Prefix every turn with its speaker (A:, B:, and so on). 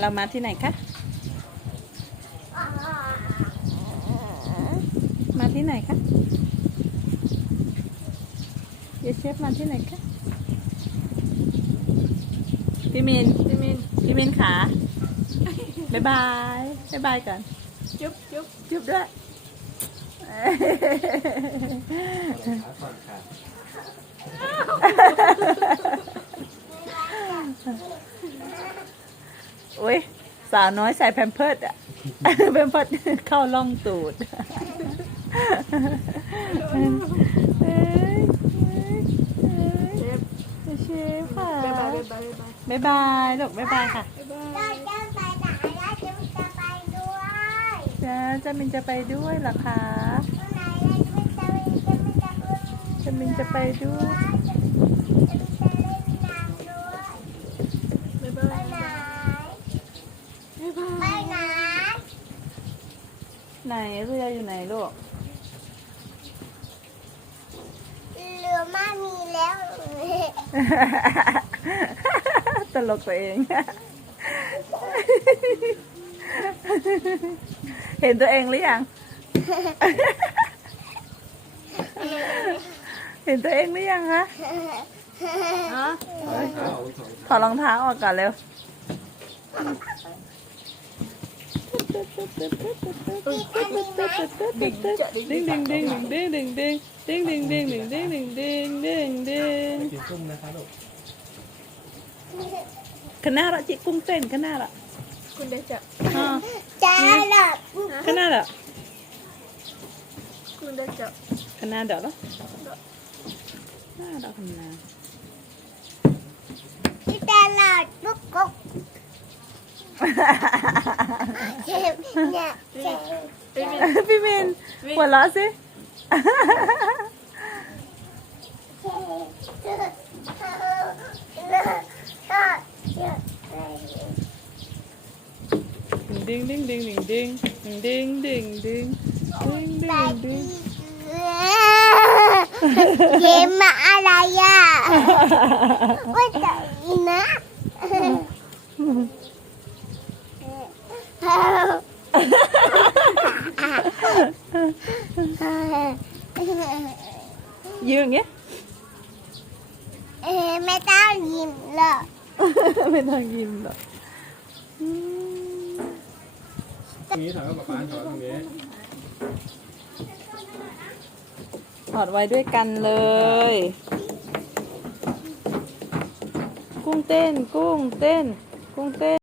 A: เรามาที่ไหนคะ มาที่ไหนคะเยเชฟมาที่ไหนคะ พี่มิน
B: พี่มิน
A: พี่มินขาบ๊ายบาย บ๊ายบายก่อน
B: จุ๊บจุ๊บ
A: จุ๊บด้วย สาวน้อยใส่แพมเพิร์ดอะแพมเพิร์ดเข้าล่องตูดเช
B: ฟ
A: ค่ะ
B: บ๊ายบายบ๊ายบายบ๊ายบาย
A: ลูกบ๊ายบายค่ะ
C: จ้า
A: จะมินจะไปด้วยเหรอคะ
C: จะ
A: มินจะไปด้วย
C: ไปยไหนไหน
A: เรืออยู่ไหนลูก
C: เรือมามีแล้ว
A: ตลกตัวเอง เห็นตัวเองหรือยัง เห็นตัวเองหรือยังคะ
B: ฮะ
D: ถอดรองเท้าเอาถอดรองเท้า
A: ถอดรองเท้าออกก่อนเร็ว
C: อีกอันหนึงไหม
A: ดึงดึงดึงดึงดึงดึงดึงดึงดึงดึงดึงดึงดึงดึงดึงดึง
D: ไปกิ
B: พี่มิน
A: พี่มินหัวเราะสิดึงดึงดึงดึงดึงดึงดึงดึงดึงดึงดึง
C: เกมมาอะไรอะว่าจะอีนะ
A: ยืนอย่างเงี้ย
C: เอ๊ะไม่ต้องยิ้มหรอก
A: ไม่ต้องยิ้มหรอกอืม
D: ตรงนี้ถอดกับป๊าถอดตรงนี้
A: ถอดไว้ด้วยกันเลย กุ้งเต้น กุ้งเต้น กุ้งเต้น